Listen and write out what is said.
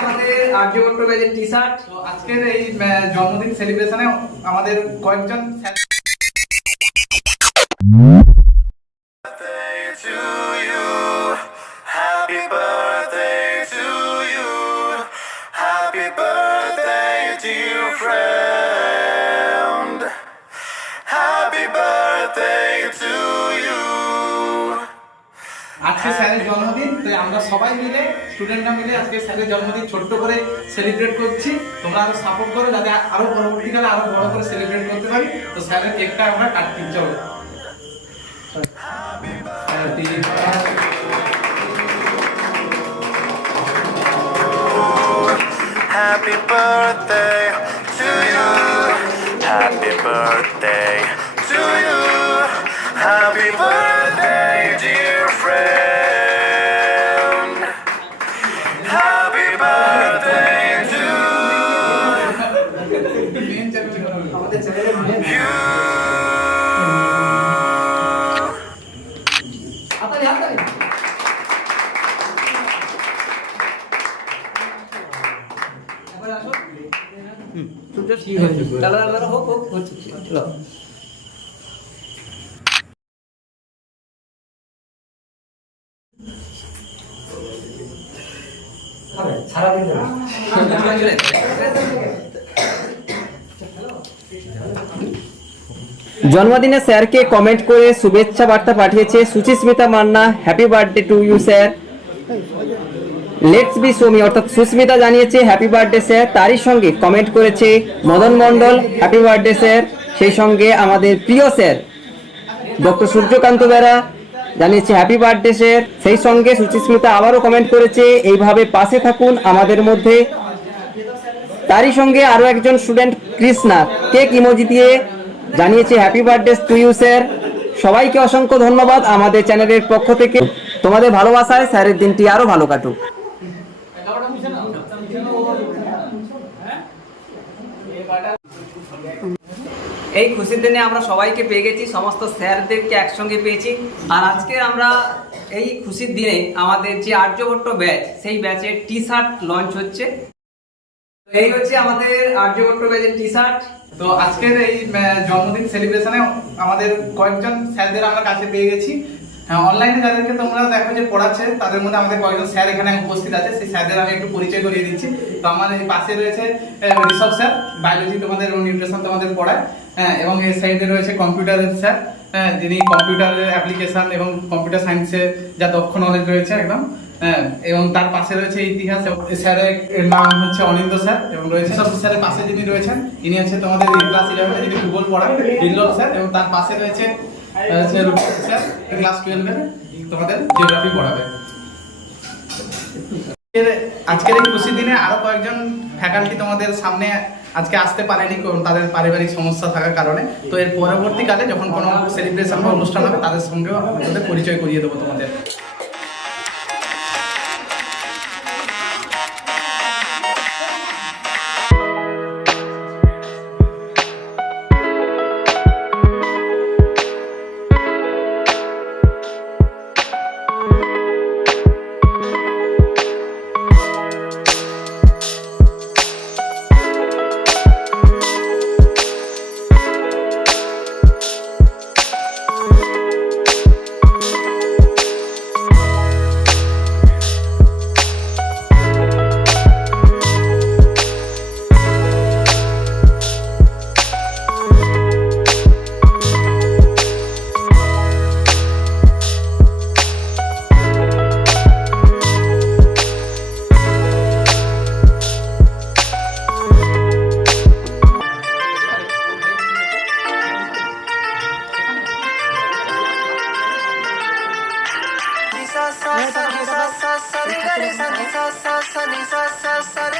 আমাদের আর্যভট্ট ব্যাচের টি-শার্ট। তো আজকের এই জন্মদিন সেলিব্রেশনে আমাদের কয়েকজন আজকে স্যারের জন্মদিন, তাই আমরা সবাই মিলে স্টুডেন্টরা মিলে আজকে স্যারের জন্মদিন ছোট্ট করে সেলিব্রেট করছি। তোমরা আরো সাপোর্ট করো যাতে আরো পরবর্তীকালে আরো বড় করে সেলিব্রেট করতে পারি। তো স্যারের কেকটা আমরা কাটতে চলো। Happy birthday to you. Happy birthday to you. Happy birthday, dear friend. Happy birthday to you. জন্মদিনে স্যারকে কমেন্ট করে শুভেচ্ছা বার্তা পাঠিয়েছে Suchismita Manna. Happy birthday to you sir. Let's be Somi অর্থাৎ সুস্মিতা জানিয়েছে হ্যাপি বার্থডে স্যার। তারই সঙ্গে কমেন্ট করেছে মদন মণ্ডল, হ্যাপি বার্থডে স্যার। সেই সঙ্গে আমাদের প্রিয় স্যার ডক্টর সূর্যকান্ত বেরা জানিয়েছে হ্যাপি বার্থডে স্যার। সেই সঙ্গে সুচিস্মিতা আবারও কমেন্ট করেছে এইভাবে পাশে থাকুন আমাদের মধ্যে। তারই সঙ্গে আরও একজন স্টুডেন্ট কৃষ্ণা কেক ইমোজি দিয়ে জানিয়েছে happy birthday to you sir. সবাইকে অসংখ্য ধন্যবাদ আমাদের চ্যানেলের পক্ষ থেকে। তোমাদের ভালোবাসায় স্যারের দিনটি আরো ভালো কাটুক। এই খুশির দিনে আমরা সবাইকে পেয়ে গেছি, সমস্ত স্যারদেরকে একসঙ্গে পেয়েছি। আর আজকে আমরা এই খুশির দিনে আমাদের যে আর্যভট্ট ব্যাচ, সেই ব্যাচের টি-শার্ট লঞ্চ হচ্ছে। এই হচ্ছে আমাদের আর্যভট্ট ব্যাচের টি-শার্ট। তো আজকের এই জন্মদিন সেলিব্রেশনে আমাদের কয়েকজন স্যারদের আমরা কাছে পেয়ে গেছি। অনলাইনে যাদেরকে তোমরা দেখো যে পড়াচ্ছে, তাদের মধ্যে আমাদের কয়েকজন স্যার এখানে উপস্থিত আছে। সেই স্যারদের আমি একটু পরিচয় করিয়ে দিচ্ছি। তো আমাদের পাশে রয়েছে ঋষভ স্যার, বায়োলজি তোমাদের এবং নিউট্রিশন তোমাদের পড়ায়। এবং এই সাইডে রয়েছে কম্পিউটারের স্যার, যিনি কম্পিউটারের অ্যাপ্লিকেশন এবং কম্পিউটার সায়েন্সে যা দক্ষ নলেজ রয়েছে একদম। এবং তার পাশে রয়েছে ইতিহাস, স্যারের নাম হচ্ছে অনিন্দ স্যার। এবং রয়েছে সব স্যারের পাশে যিনি রয়েছেন, ইনি হচ্ছে তোমাদের ক্লাস 11 যিনি ভূগোল পড়ান, দিল্লক স্যার। এবং তার পাশে রয়েছে স্যার ক্লাস 12 তোমাদের জিওগ্রাফি পড়াবে। আজকের এই খুশি দিনে আরো কয়েকজন ফ্যাকাল্টি তোমাদের সামনে আজকে আসতে পারেনি তাদের পারিবারিক সমস্যা থাকার কারণে। তো এর পরবর্তীকালে যখন কোনো সেলিব্রেশন বা অনুষ্ঠান হবে তাদের সঙ্গেও আমাদের পরিচয় করিয়ে দেবো তোমাদের। sa sa sa sa sa sa sa sa sa sa sa sa